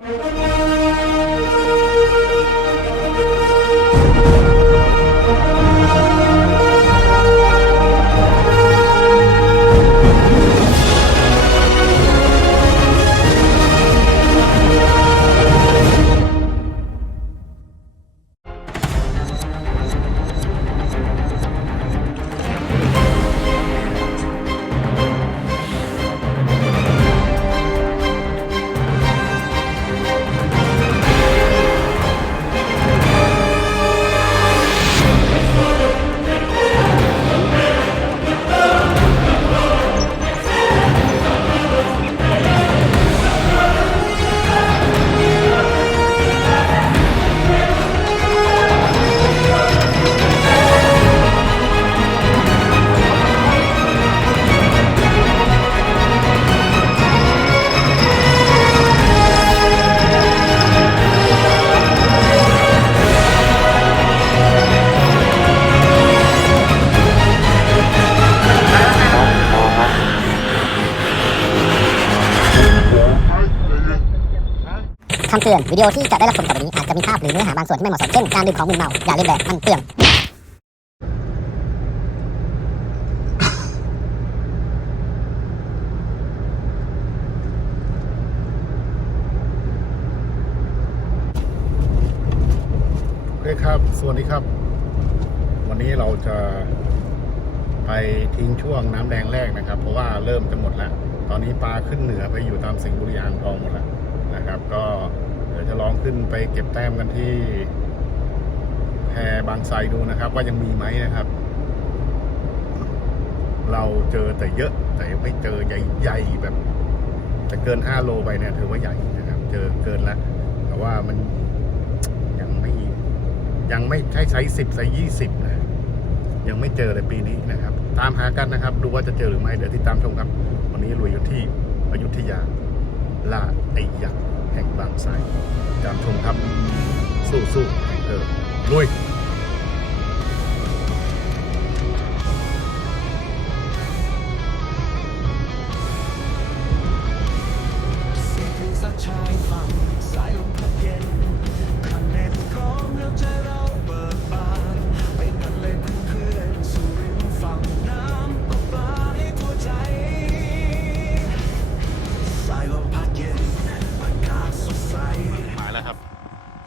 ค ตือนวิดีโอที่จะได้รับชมต่อไปนี้อาจจะมีภาพหรือเนื้อหาบางส่วนที่ไม่เหมาะสมเช่นการดื่มของมึนเมาอย่าเล่นแบบมันเปลืองโอเคครับ สวัสดีครับ วันนี้เราจะไปทิ้งช่วงน้ำแดงแรกนะครับ เพราะว่าเริ่มจะหมดแล้ว ตอนนี้ปลาขึ้นเหนือไปอยู่ตามสิงห์บุรีอ่างทองหมดแล้วนะครับ ก็ จะลองขึ้นไปเก็บแต้มกันที่แพบางไทรดูนะครับ ว่ายังมีไหมนะครับ เราเจอแต่เยอะ แต่ไม่เจอใหญ่ๆแบบจะเกิน5โลไปเนี่ยถือว่าใหญ่นะครับ เจอเกินแล้วแต่ว่ามันยังไม่ยังไม่ใช่ไซส์สิบไซส์ยี่สิบนะยังไม่เจอเลยปีนี้นะครับ ตามหากันนะครับ ดูว่าจะเจอหรือไม่เดี๋ยวติดตามชมครับ วันนี้ลุยอยู่ที่อยุธยาลาดไอยักษ์ แห่งบางไทรตามชมครับสู้ๆแห่งเธอลุย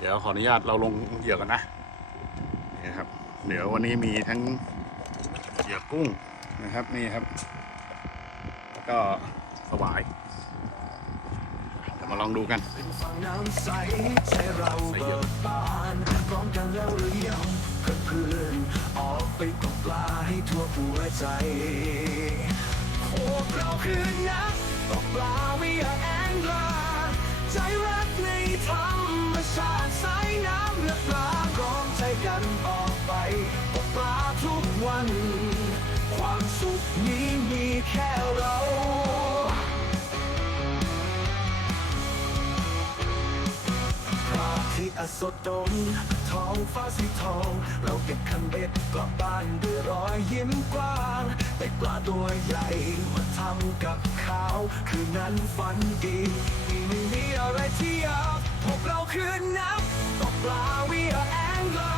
เดี๋ยวขออนุญาตเราลงเหยื่อกันนะนี่ครับ เดี๋ยววันนี้มีทั้งเหยื่อกุ้งนะครับนี่ครับ แล้วก็สวายเดี๋ยวมาลองดูกันใสใจเราเบิกบานพร้อมกันแล้วหรือยังเพื่อนออกไปตกปลาให้ทั่วหัวใจพวกเราคือนักตกปลาวิอาแองลา ใจรักในธรรมชาติสายน้ำและปลาร้องใจกันออกไปตกปลาทุกวัน ความสุขนี้มีแค่เราพระอาที่อสดดม ทองฟ้าสีทอง เราเก็บคันเบ็ดกลับบ้านด้วยรอยยิ้มกว้างแต่ปลาตัวใหญ่มาทำกับข้าว คืนนั้นฝันดีไม่มีอะไรที่ยากพวกเราคือนักตกปลาวิอาแองลา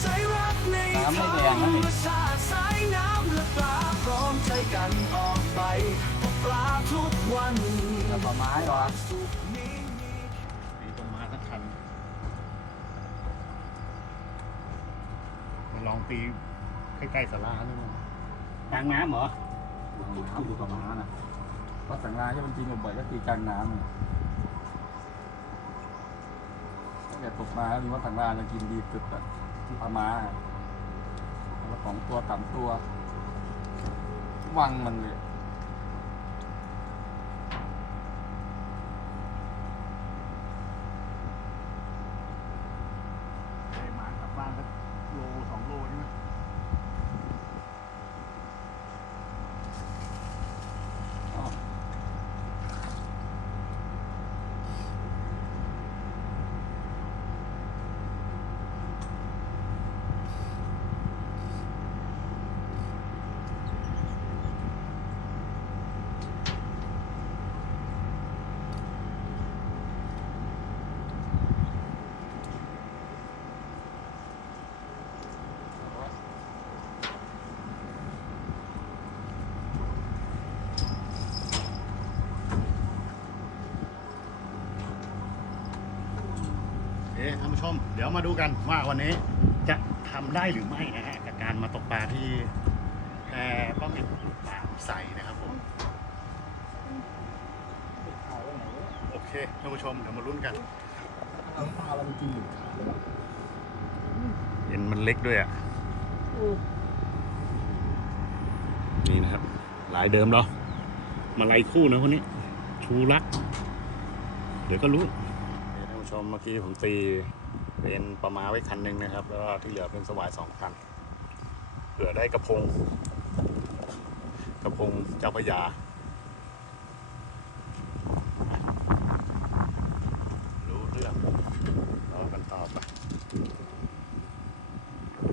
ใจรักในธรรมชาติสายน้ำและปลาพร้อมใจกันออกไปตกปลาทุกวันแล้วก็ไม้ก่อ ตีใกล้ๆสารานี่มั้งกลางน้ำเหรอน้ำอยู่กับม้านะเพราะสังลาที่มันจริงบ่อยๆก็ตีกลางน้ำเนี่ยถ้าเกิดตกมาแล้วมีว่าสังลาจะกินดีสุดอะที่ปลาม้าอะแล้วของตัวต่ำตัว วังมันเลย ไอ้หมากลับบ้าน สักโลสองโลใช่ไหม อ้าว เคท่านผู้ชม เดี๋ยวมาดูกันว่าวันนี้จะทำได้หรือไม่นะฮะกับการมาตกปลาที่แพป้อมเห็นปลาใสนะครับผมโอเคท่านผู้ชมเดี๋ยวมาลุ้นกันเอาปลาเราไปกินอยู่เห็นมันเล็กด้วยอะนี่นะครับ หลายเดิมเหรอมาลายคู่นะคนนี้ ชูรัก เดี๋ยวก็รู้ท่านผู้ชมเมื่อกี้ผมตี เป็นประมาไว้คันหนึ่งนะครับ แล้วก็ที่เหลือเป็นสวายสองคันเผื่อได้กระพง กระพงเจ้าพระยา รู้เรื่องรอกันต่อไป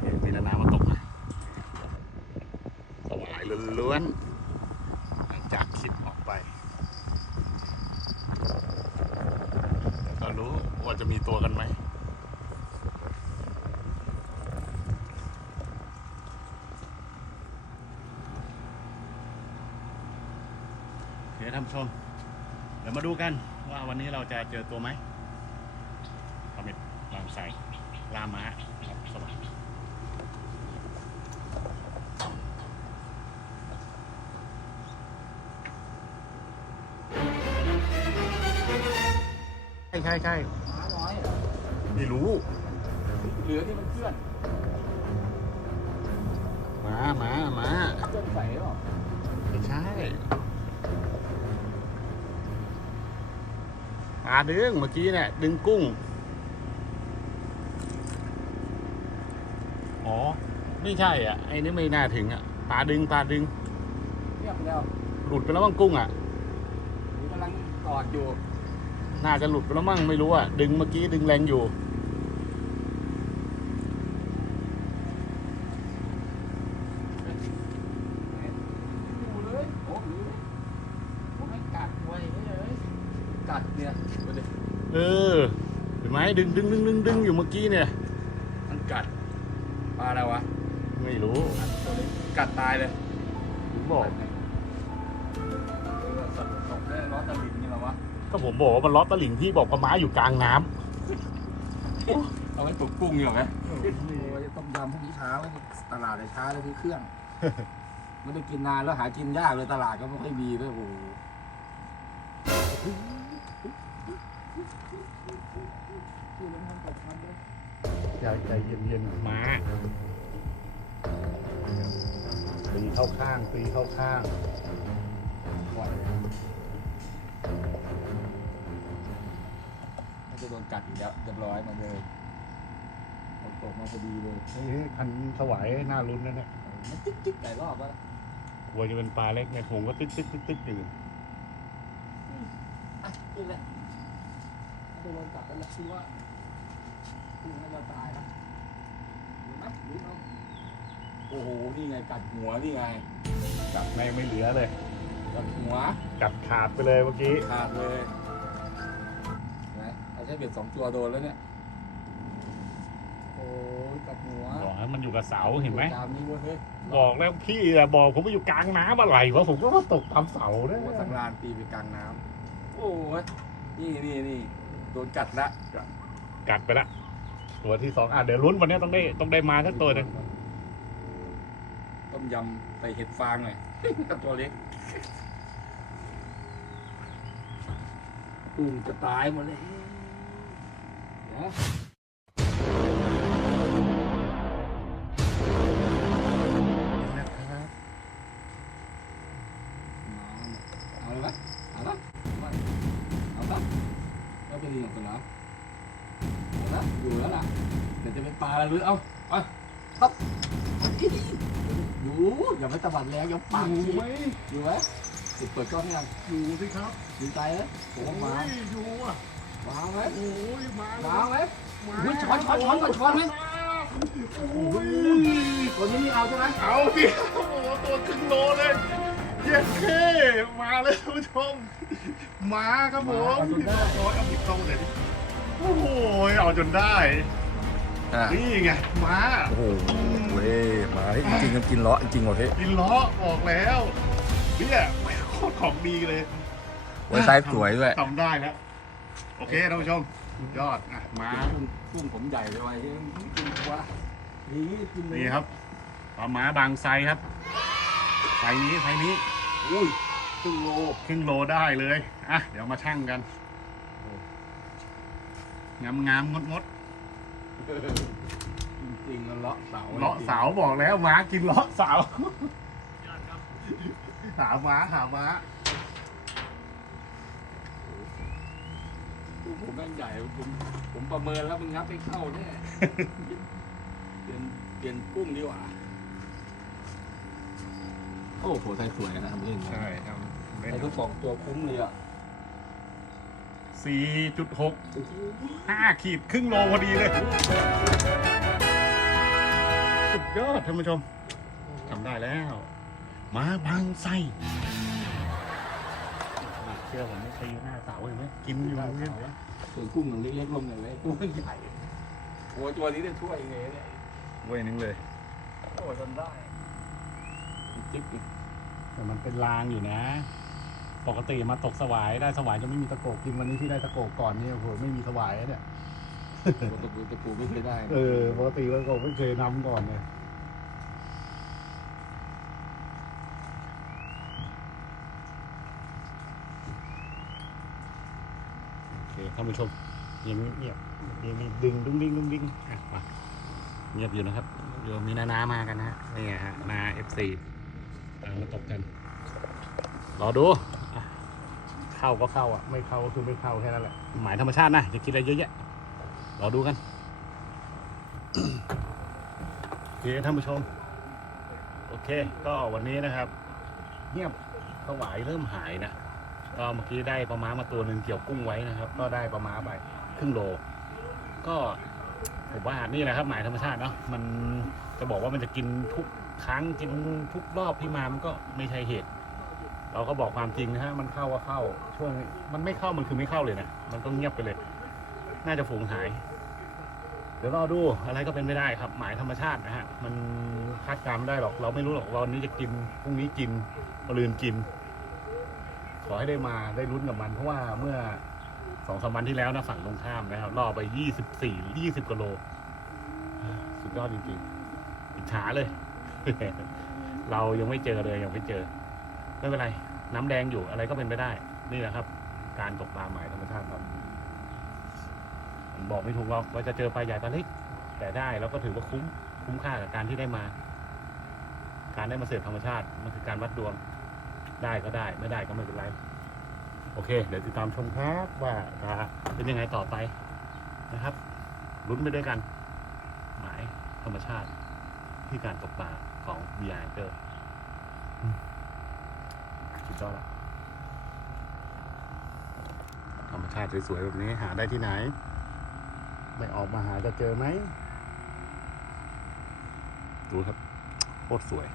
เห็นมีน้ำมาตกนะสวายล้วนๆหลังจากคลิปออกไปแต่ก็รู้ว่าจะมีตัวกันไหม โอเคท่านผู้ชม เดี๋ยวมาดูกันว่าวันนี้เราจะเจอตัวไหมคอมเมนต์ลามใส่ลาม้าครับสวัสดีใช่ใช่ใช่ปลาน้อยไม่รู้ เหลือที่มันเคลื่อนมามามาเคลื่อนใส่หรอไม่ใช่ ปลาดึงเมื่อกี้เนี่ยดึงกุ้ง อ๋อ ไม่ใช่อะ ไอ้นี่ไม่น่าถึงอะปลาดึงปลาดึงเรียบแล้ว หลุดไปแล้วมั้งกุ้งอะนี่กำลังกอดอยู่ น่าจะหลุดไปแล้วมั้งไม่รู้อะ ดึงเมื่อกี้ดึงแรงอยู่อยู่เลยโอ้โหผมให้กัดไว้เลยกัดเนี่ยดูดิ เออ เห็นไหม ดึงดึงดึงดึงดึงอยู่เมื่อกี้เนี่ย มันกัดปลาอะไรวะไม่รู้ตัวเล็กกัดตายเลยผมบอกสัตว์ตกได้ร้อนตะลิงนี่เหรอวะก็ผมบอกว่ามันล้อตะหลิ่งพี่บอกปลาม้าอยู่กลางน้ำเอาไว้ตกกุ้งอยู่ไหมโอ้ยต้มยำพรุ่งนี้เช้าตลาดในเช้าเลยที่เครื่องไม่ได้กินนานแล้วหากินยากเลยตลาดก็ไม่ค่อยมีด้วยโอ้โห ใจใจเย็นเย็นๆม้าตีเข้าข้างตีเข้าข้างปล่อยน่าจะโดนกัดอีกแล้วเรียบร้อยมาเลยฝนตกมาพอดีเลยเฮ้ยคันสวายน่าลุ้นนะเนี่ยมันจิ๊กจิ๊กหลายรอบแล้วกลัวจะเป็นปลาเล็กในผมก็ตึ๊ดตึ๊ดตึ๊ดตึ๊ดอยู่อะขึ้นเลยน่าจะโดนกัดแล้วแหละคิดว่า กุ้งน่าจะตายนะเห็นไหมดูเอาโอ้โห นี่ไงกัดหัวนี่ไงกัดแม่งไม่เหลือเลย กัดหัวกัดขาดไปเลยเมื่อกี้ ขาดเลยนะเราใช้เบ็ดสองตัวโดนแล้วเนี่ย โอ้ยกัดหัวบอกให้มันอยู่กับเสาเห็นไหม ตามนี้เว้ยเฮ้ยบอกแล้วพี่อะบอกผมว่าอยู่กลางน้ำอะไรวะผมก็ว่าตกตามเสาเนี่ยโอ้สังรานตีไปกลางน้ำโอ้ยนี่นี่นี่โดนกัดละกัดไปละ ตัวที่สองอะเดี๋ยวลุ้นวันนี้ต้องได้ต้องได้มาสักตัวหนึ่งต้มยำใส่เห็ดฟางหน่อยตัวเล็กกุ้งจะตายหมดเลยเดี๋ยว หรือเอาไปครับอยู่อย่าไปตะบัดแรงอย่าปังอยู่ไหมอยู่ไหมติดเปิดกล้องยังอยู่สิครับดีใจเลยผมว่ามาโอ้ยอยู่อะมาไหมโอ้ยมาแล้วมาไหมมาอุ้ยช้อนช้อนช้อนก่อนช้อนไหมโอ้ยตัวนี้ไม่เอาใช่ไหมเอาดิโอ้โหตัวครึ่งโลเลยเย้เท่มาเลยท่านผู้ชมมาครับผมเอาจนได้โอ้ยเอาผิดกล้องเลยดิโอ้โหเอาจนได้ อะนี่ไงมาโอ้โหเว้ยมาให้จริงๆกินเลาะจริงๆว่ะพี่กินล้อออกแล้วเนี่ยโคตรของดีเลยไว้ไซส์สวยด้วย ทำได้แล้ว โอเคท่านผู้ชมสุดยอดอะมากุ้งกุ้งผมใหญ่เลยว่ะกินตัวนี่กินเลยนี่ครับปลาหมาบางไซครับไซนี้ไซนี้อุ้ยครึ่งโลครึ่งโลได้เลยอะเดี๋ยวมาชั่งกันงามงามงดงด จริงๆแล้วเลาะเสาเลาะเสาบอกแล้วหมากินเลาะเสาหาม้าหาม้ากุ้งผมแม่งใหญ่ผมผมประเมินแล้วมันงับไม่เข้าแน่เปลี่ยนเปลี่ยนกุ้งดีกว่าโอ้โหไทยสวยนะทำเล่นใช่ครับไอ้ทุกสองตัวคุ้มเลยอะ สี่จุดหกโอ้โหห้าขีดครึ่งโลพอดีเลย สุดยอดท่านผู้ชมทำได้แล้วหมาบางไซเชื่อผมไม่ตีหน้าเสาเห็นไหมกินอยู่เนี่ยส่วนกุ้งหนึ่งเล็กๆลงหน่อยเลยกุ้งมันใหญ่โอ้ตัวนี้ได้ช่วยยังไงเนี่ยเว้ยนึงเลยโอ้ทำได้จิ๊บอีกแต่มันเป็นรางอยู่นะ ปกติมาตกสวายได้สวายจะไม่มีตะโกกกินวันนี้ที่ได้ตะโกกก่อนนี่โอ้โหไม่มีสวายเนี่ย ตะปูตะปูไม่เคยได้เออปกติตะโกกไม่เคยนำก่อนเลยโอเคท่านผู้ชมยังเงียบยังมีดึงดุ้งดิ้งดุ้งดิ้งอะมาเงียบอยู่นะครับเดี๋ยวมีนานามากันนะฮะนี่ไงฮะนาเอฟซีตามมาตบกัน รอดูอะ เข้าก็เข้าอะ ไม่เข้าก็คือไม่เข้าแค่นั้นแหละ หมายธรรมชาตินะอย่าคิดอะไรเยอะแยะรอดูกันโอเคท่านผู้ชม โอเค ก็วันนี้นะครับ เงียบสวายเริ่มหายนะก็เมื่อกี้ได้ปลาม้ามาตัวหนึ่งเกี่ยวกุ้งไว้นะครับ ก็ได้ปลาม้าไปครึ่งโล ก็ผมว่านี่แหละครับ หมายธรรมชาติเนาะมันจะบอกว่ามันจะกินทุกครั้งกินทุกรอบที่มามันก็ไม่ใช่เหตุ เราก็บอกความจริงนะฮะ มันเข้าก็เข้า ช่วงมันไม่เข้ามันคือไม่เข้าเลยนะ มันก็เงียบไปเลย น่าจะฝูงหาย เดี๋ยวรอดูอะไรก็เป็นไม่ได้ครับ หมายธรรมชาตินะฮะ มันคาดการณ์ไม่ได้หรอก เราไม่รู้หรอกวันนี้จะกิน พรุ่งนี้กินมะรืนกิน ขอให้ได้มาได้ลุ้นกับมัน เพราะว่าเมื่อสองสามวันที่แล้วนะฝั่งตรงข้ามนะครับล่อไปยี่สิบสี่ยี่สิบกิโล สุดยอดจริงๆอิจฉาเลย เรายังไม่เจอเลยยังไม่เจอ ไม่เป็นไร น้ำแดงอยู่อะไรก็เป็นไปได้ นี่แหละครับ การตกปลาหมายธรรมชาติครับผมบอกไม่ถูกหรอกว่าจะเจอปลาใหญ่ปลาเล็กแต่ได้แล้วก็ถือว่าคุ้มคุ้มค่ากับการที่ได้มา การได้มาเสพธรรมชาติมันคือการวัดดวงได้ก็ได้ ไม่ได้ก็ไม่เป็นไร โอเค เดี๋ยวติดตามชมครับว่าจะเป็นยังไงต่อไปนะครับลุ้นไปด้วยกัน หมายธรรมชาติที่การตกปลาของ v i เกอร์ จอดธรรมชาติสวยๆแบบนี้หาได้ที่ไหน ไม่ออกมาหาจะเจอไหม ดูครับโคตรสวย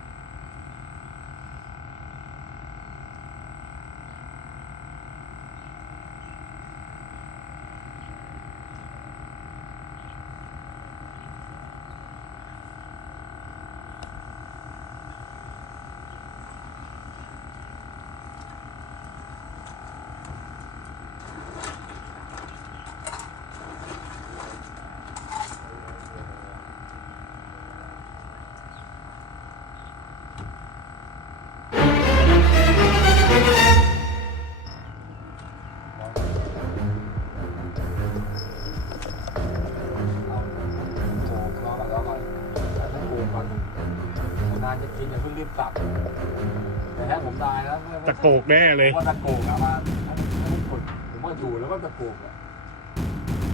โกกแน่เลย ว่าตะโกกอะมาถ้าไม่กดผมว่าอยู่แล้วก็ตะโกกอะ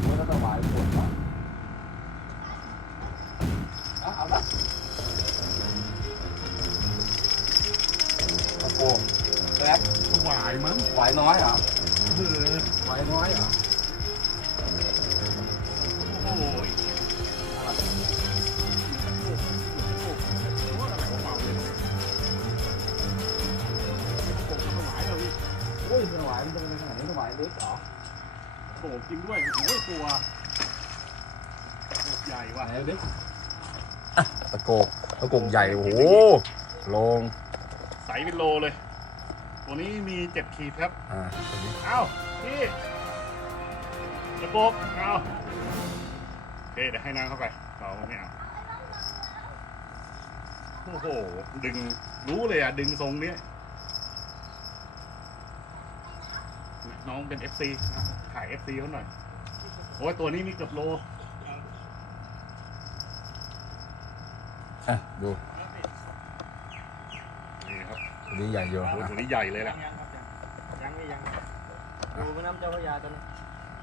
ผมว่าจะถวายปวดวะเอาเอาละตะโกกแป๊บสวายมั้งไหวน้อยเหรอเออไหวน้อยเหรอ โอ้จริงด้วยโอ้ยตัวตัวใหญ่ว่ะไหนเล็กตะโกกตะโกกใหญ่โอ้โหลงใสเป็นโลเลย ตัวนี้มีเจ็ดขีดครับ อ่าเอ้าพี่ตะโกกเอาโอเคเดี๋ยวให้นางเข้าไปเราไม่เอาโอ้โห ดึงรู้เลยอะ ดึงทรงเนี้ยน้องเป็น FC ขาย FC เขาหน่อย โอ้ยตัวนี้มีเกือบโลอะดูนี่ครับตัวนี้ใหญ่อยู่โอ้ยตัวนี้ใหญ่เลยล่ะยังไม่ยังดูแม่น้ำเจ้าพระยาตอนนี้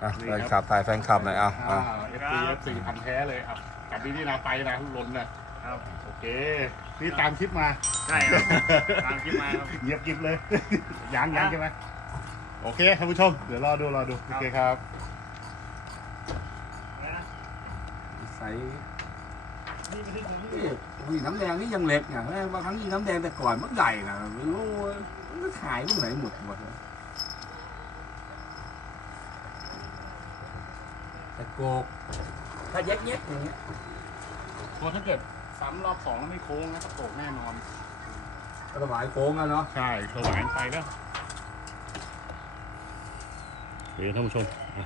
อะนี่แฟครับนคลับถ่ายแฟนคลับหน่อยอะอ่าอะ FC FC พันธุ์แท้เลยครับกลับดีนี่นะไปนะลนนะครับโอเคนี่ตามคลิปมา ใช่ครับตามคลิปมาครับเงียบกริบเลยยังยังใช่ไหม โอเคท่านผู้ชม เดี๋ยวรอดูรอดู โอเคครับใสนี่อุ้ยน้ำแดงนี่ยังเล็กอย่างแรกบางครั้งนี่น้ำแดงแต่ก่อนมันใหญ่นะไม่รู้มันก็ขายเมื่อไหร่หมดหมดเลยแต่โกกถ้าแยกแยกอย่างเงี้ยเพราะถ้าเกิดซ้ำรอบสองแล้วไม่โค้งนะก็ตกแน่นอนก็ถวายโค้งอะเนาะใช่ถวายไปแล้ว เดี๋ยวท่านผู้ชมอะ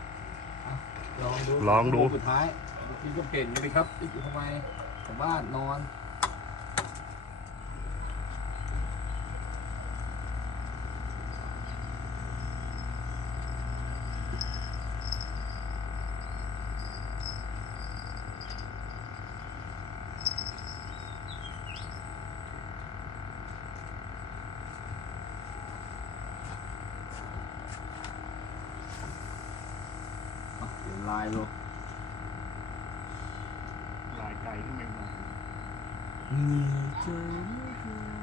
ลองดูลองดู สุดท้ายพี่ก็เปลี่ยนกันไปครับติดอยู่ทำไมผมบ้านนอน อะเปลี่ยนลายดู ลายไก่ขึ้นมาหน่อย มีใจไม่เคย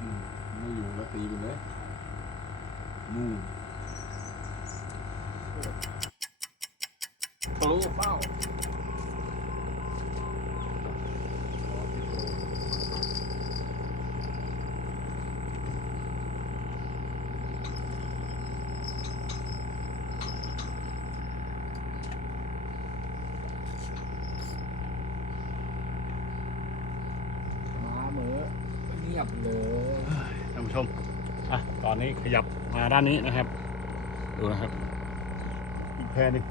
อืมไม่อยู่แล้วตีไปเลยนู่นโปรเป้า มาเหมือเงี ยบเลยท่านผู้ชมอะตอนนี้ขยับมาด้านนี้นะครับ ดูนะครับอีกแพรหนึง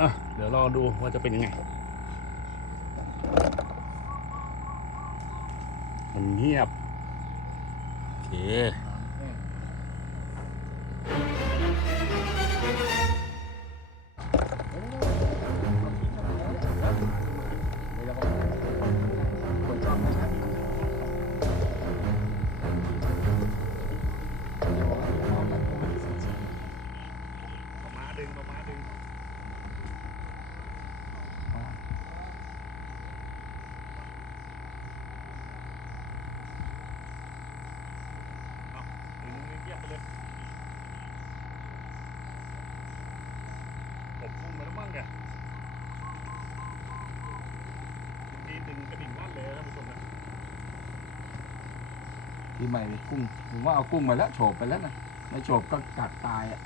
อะเดี๋ยวรอดูว่าจะเป็นยังไงมันเงียบโอเค พุ่งไปแล้วมั้งเนี่ยทีดึงกระดิ่งนั่นเลยนะท่านผู้ชมนะที่ใหม่กุ้งผมว่าเอากุ้งมาแล้วโฉบไปแล้วนะไม่โฉบก็กัดตายอะ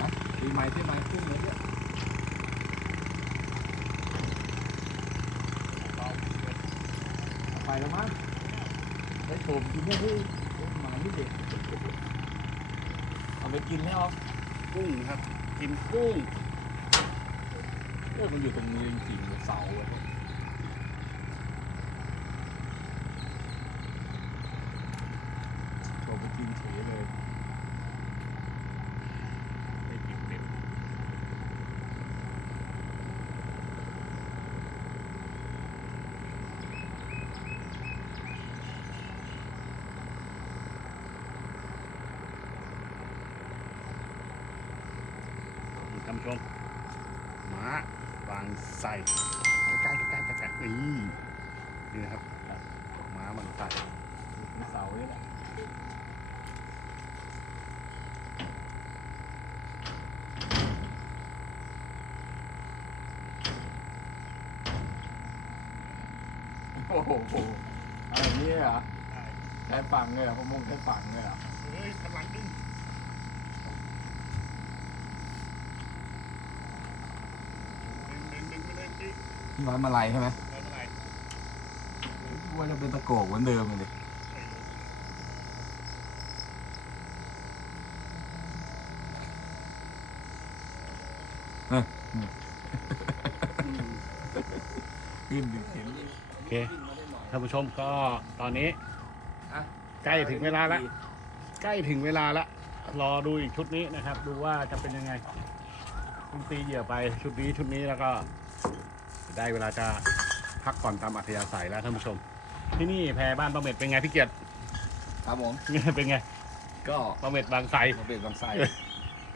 อะที่ใหม่ที่ใหม่กุ้งเลยเนี่ยเอาไปแล้วมั้งได้โฉบกินเนี่ยที่หมาที่เด็กเอาไปกินให้ออฟ กุ้งครับ กินกุ้งเอ้ยมันอยู่ตรงนี้จริงๆเสาอะโฉบไปกินเฉยเลย ได้กินเต็ม ใส่ใกล้ๆใกล้ๆใกล้ๆนี่นี่นะครับม้ามันใส่เสาเนี่ยแหละโอ้โหอะไรเนี่ยเหรอใช้ฝั่งเลยเหรอประมงใช้ฝั่งเลยเหรอเฮ้ยกำลังดึงดึงดึงดึงไปเลยพี่ ที่ ร้อยมาลัยใช่ไหมไม่เป็นไรว่าจะเป็นตะโกกเหมือนเดิมเลยดิเฮ้ยขึ้นดิเห็นดิโอเคท่านผู้ชมก็ตอนนี้ใกล้ถึงเวลาแล้วใกล้ถึงเวลาละรอดูอีกชุดนี้นะครับ ดูว่าจะเป็นยังไงเพิ่งตีเหยื่อไปชุดนี้ชุดนี้แล้วก็ ได้เวลาจะพักก่อนตามอัธยาศัยแล้วท่านผู้ชม ที่นี่แพบ้านประเม็ดเป็นไงพี่เกียรติครับผม เป็นไงก็ประเม็ดบางไทรมาเป็นลำไส้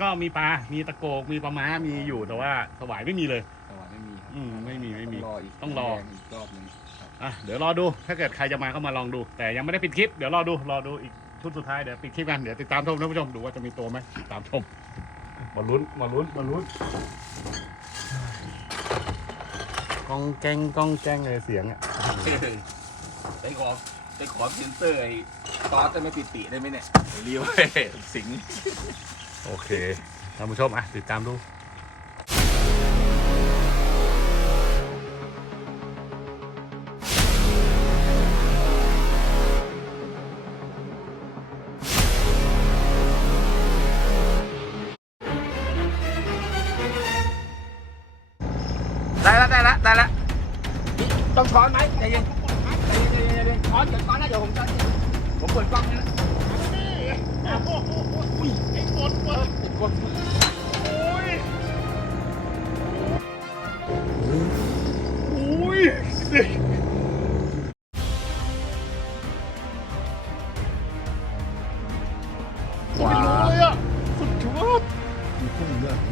ก็มีปลา มีตะโกก มีปลาม้า มีอยู่แต่ว่าสวายไม่มีเลย แต่ว่าไม่มีครับอืมไม่มีไม่มีต้องรออีกต้องรอแดอีกรอบหนึงครับอะเดี๋ยวรอดู ถ้าเกิดใครจะมาก็มาลองดู แต่ยังไม่ได้ปิดคลิป เดี๋ยวรอดู รอดูอีกชุดสุดท้าย เดี๋ยวปิดคลิปกัน เดี๋ยวติดตามชมท่านผู้ชมดูว่าจะมีตัวไหมติดตามชม มาลุ้น มาลุ้น มาลุ้น กองแกงกองแกงเลยเสียงอะไปขอไปขอพินเตอร์ไอ้ตอสจะไม่ปิดติได้ไหมเนี่ยเรียวสิง โอเคท่านผู้ชมอะติดตามดูได้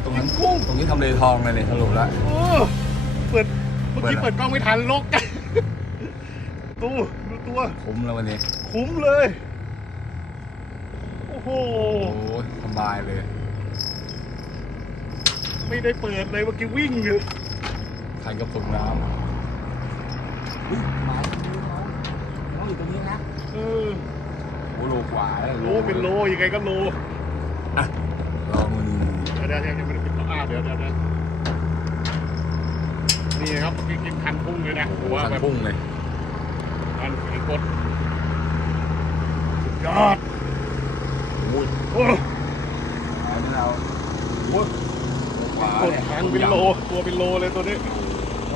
ตรงนั้นกุ้งตรงนี้ทำเลทองเลยเนี่ยสรุปแล้วเออเปิดเมื่อกี้เปิเปิดดอะไรกล้องไม่ทันลกตู้ดูตัว คุ้มแล้ววันนี้ คุ้มเลย โอ้โหโอ้ยสบายเลย ไม่ได้เปิดเลยเมื่อกี้วิ่งอยู่คันกระปุกน้ำอุ้ยหมาน้องอยู่ตรงนี้นะเออโอ้โลกว่าแล้วโลเป็นโลยังไงก็โลลองมือเดี๋ยวเดี๋ยวเดี๋ยวเดี๋ยวเดี๋ยวอ่าเดี๋ยวเดี๋ยวเดี๋ยวนี่ครับเมื่อกี้กินคันพุ่งเลยนะหัวคันแบบพุ่งเลยมันไอ้กดสุดยอดโอ้ยโอ้หายไปแล้วโอ้ยโลกว่ากดแทงเป็นโลตัวเป็นโลเลยตัวนี้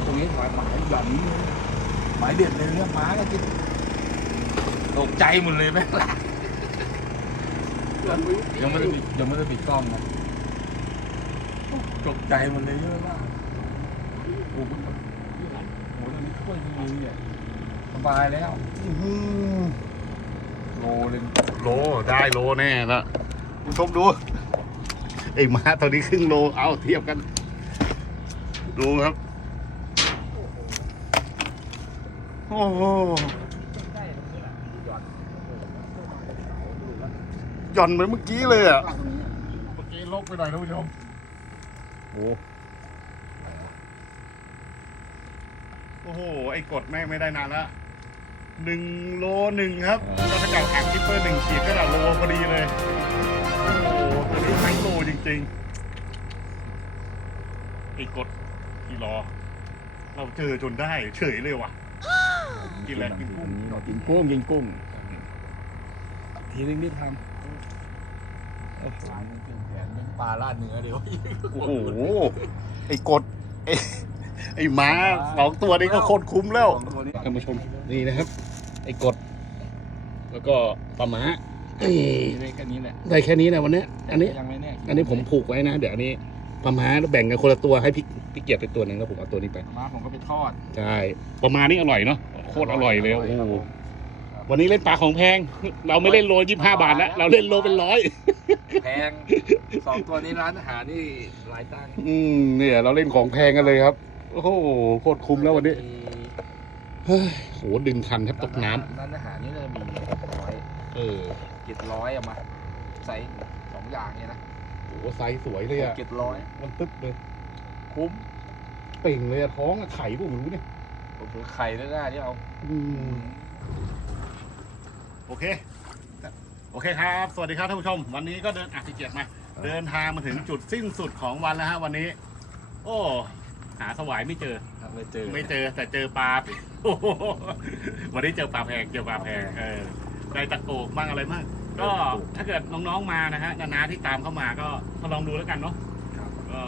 ตรงนี้หมายหมายหย่อนหมายเด็ดเลยเนี่ยหมาก็กินตกใจหมดเลยแม่งละยังไม่ได้ปิดยังไม่ได้ปิดกล้องนะ ตกใจหมดเลยเยอะมากโอ้โหโอ้โหตอนนี้ช่วยจริงๆเนี่ยสบายแล้วอื้อหือโลเลยโลได้โลแน่ละคุณชมดูไอ้ม้าตัวนี้ครึ่งโลเอาเทียบกัน ดูครับ โอ้โหหย่อนเหมือนเมื่อกี้เลยอะ เมื่อกี้ลกไปหน่อยท่านผู้ชม โอ้โอ้โห ไอ้กดแม่งไม่ได้นานละหนึ่งโลหนึ่งครับแล้วถ้าเกิดแข่งคิปเปอร์หนึ่งขีดก็ได้โลพอดีเลย โอ้โหตัวนี้ใช้โลจริงๆ ไอ้กดกี่รอ เราเจอจนได้เฉยเลยว่ะ กินอะไรกินกุ้งกินกุ้งกินกุ้ง ทีนึงรีบทำโอ้โหแผนเป็นปลาลาดเนื้อเดี๋ยวโอ้โหไอ้กดไอ้ไอ้ม้าสองตัวนี้ก็โคตรคุ้มแล้วตัวนี้ท่านผู้ชมนี่นะครับ ไอ้กด แล้วก็ปลาม้าเอ้ยได้แค่นี้แหละได้แค่นี้นะวันเนี้ยอันนี้ยังไม่แน่อันนี้ผมผูกไว้นะ เดี๋ยวอันนี้ปลาม้าแบ่งกันคนละตัวให้พี่พี่เกียรติไปตัวหนึ่งแล้วผมเอาตัวนี้ไปมาผมก็ไปทอดใช่ปลาม้านี่อร่อยเนาะโคตรอร่อยเลยโอ้โห วันนี้เล่นปลาของแพง เราไม่เล่นโลยี่ห้าบาทแล้ว เราเล่นโลเป็นร้อย แพงสองตัวนี้ร้านอาหารนี่หลายตังค์อืมเนี่ย เราเล่นของแพงกันเลยครับ โอ้โหโคตรคุ้มแล้ววันนี้ เฮ้ยโหดึงคันแทบตกน้ำร้านอาหารนี่จะมีร้อยเออเจ็ดร้อยเอามาใส่สองอย่างเนี่ยนะโหไซส์สวยเลยอะเจ็ดร้อยมันตึ๊บเลย คุ้มเป่งเลยอะท้องอะไข่พวกมันรู้เนี่ยผมถือไข่ด้วยนะที่เอา โอเค โอเคครับ สวัสดีครับท่านผู้ชม วันนี้ก็เดินอะพี่เกียรติมา เดินทางมาถึงจุดสิ้นสุดของวันแล้วฮะวันนี้ โอ้ หาสวายไม่เจอ ไม่เจอไม่เจอแต่เจอปลาโอ้โหวันนี้เจอปลาแพงเจอปลาแพงเออได้ตะโกกบ้างอะไรบ้างก็ถ้าเกิดน้องๆมานะฮะนาๆที่ตามเข้ามาก็มาลองดูแล้วกันเนาะครับก็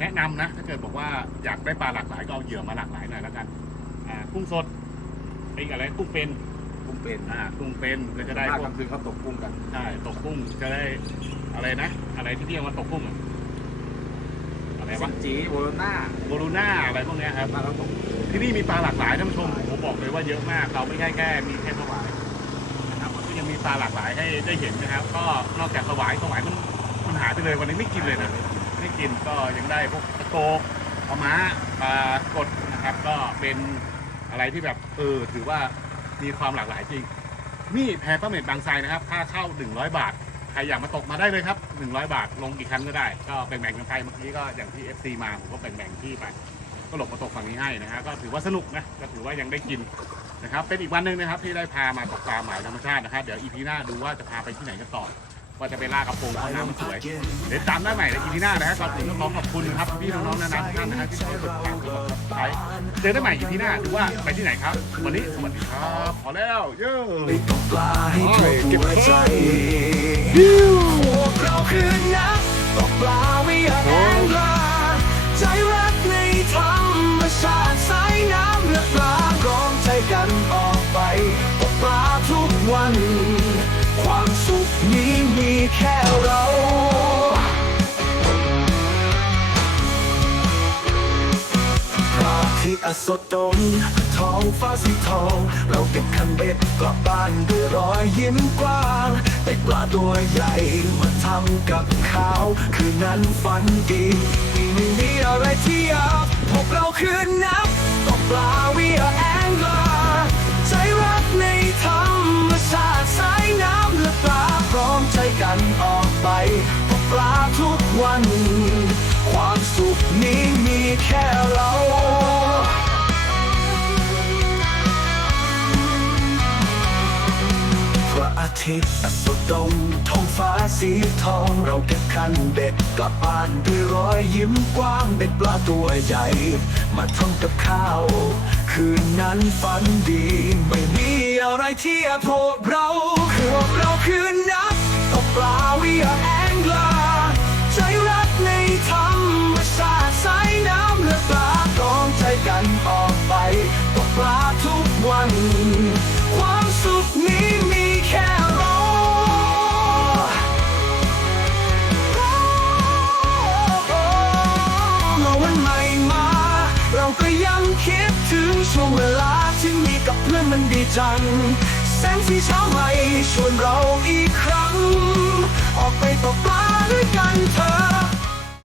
แนะนำนะ ถ้าเกิดบอกว่าอยากได้ปลาหลากหลายก็เอาเหยื่อมาหลากหลายหน่อยแล้วกันอ่ากุ้งสดเป็นอะไรกุ้งเป็น กุ้งเป็นอ่ากุ้งเป็นก็จะได้ได้พกวลากงคืนเขาตกกุ้งกันใช่ตกกุ้งจะได้อะไรนะ อะไรที่พี่เอามาตกกุ้งอะอะไรสิวะงจีโบโลน่าโบลูน่าอะไรพวกเนี้ยครับ มาเขาตก ที่นี่มีปลาหลากหลายท่านผู้ชมผมบอกเลยว่าเยอะมากเราไม่ใช่แค่มีแค่สวายนะครับมันก็ยังมีปลาหลากหลายให้ได้เห็นนะครับ ก็นอกจากสวายสวายมันมันหายไปเลยวันนี้ไม่กินเลยนะไม่กินก็ยังได้พวกตะโกกปลาม้าปลากดนะครับ ก็เป็นอะไรที่แบบเออถือว่า มีความหลากหลายจริง นี่แพป้าเม็ดบางไทรนะครับ ค่าเช่า100 บาท ใครอยากมาตกมาได้เลยครับ 100 บาท ลงกี่ครั้งก็ได้ ก็แบ่งๆกันไปเมื่อกี้ก็อย่างที่ FC มา ผมก็แบ่งๆที่ไป ก็หลบมาตกฝั่งนี้ให้นะฮะ ก็ถือว่าสนุกนะ ก็ถือว่ายังได้กินนะครับ เป็นอีกวันหนึ่งนะครับที่ได้พามาตกปลาหมายธรรมชาตินะครับ เดี๋ยวอีพีหน้าดูว่าจะพาไปที่ไหนกันต่อ ว่าจะไปล่ากระโปงเพราะน้ำมันสวย เดี๋ยวตามได้ใหม่ในอีพีหน้านะฮะก่อนอื่นต้องขอขอบคุณนะครับพี่น้องๆนะนะทุกท่านนะฮะที่ช่วยกดติดตามกด subscribe เจอได้ใหม่อีพีหน้าดูว่าไปที่ไหนครับ วันนี้สวัสดีครับ พอแล้ว เย้ไปตกปลาให้ทั่วหัวใจ อาทิตย์อสดดงท้องฟ้าสีทอง เราเก็บคันเบ็ดกลับบ้านด้วยรอยยิ้มกว้างแต่ปลาตัวใหญ่มาทำกับข้าว คืนนั้นฝันดีไม่มีอะไรที่อยากพวกเราคือนักตกปลาวิอาแองลาใจรักในธรรมชาติสายน้ำและปลาพร้อมใจกันออกไปตกปลาทุกวัน สุขนี้มีแค่เราพระอาทิตย์สดดงท้องฟ้าสีทองเราเก็บคันเบ็ดกลับบ้านด้วยรอยยิ้มกว้างเบ็ดปลาตัวใหญ่ มาทำกับข้าว คืนนั้นฝันดี ไม่มีอะไรที่จะพวกเราคือพวกเราคือนักตกปลาวิอาแอ ไปตกปลาทุกวัน ความสุขนี้มีแค่เราเมื่อวันใหม่มา เราก็ยังคิดถึงช่วงเวลาที่มีกับเพื่อนมันดีจัง แสงสีเช้าใหม่ชวนเราอีกครั้ง ออกไปตกปลาด้วยกันเถอะ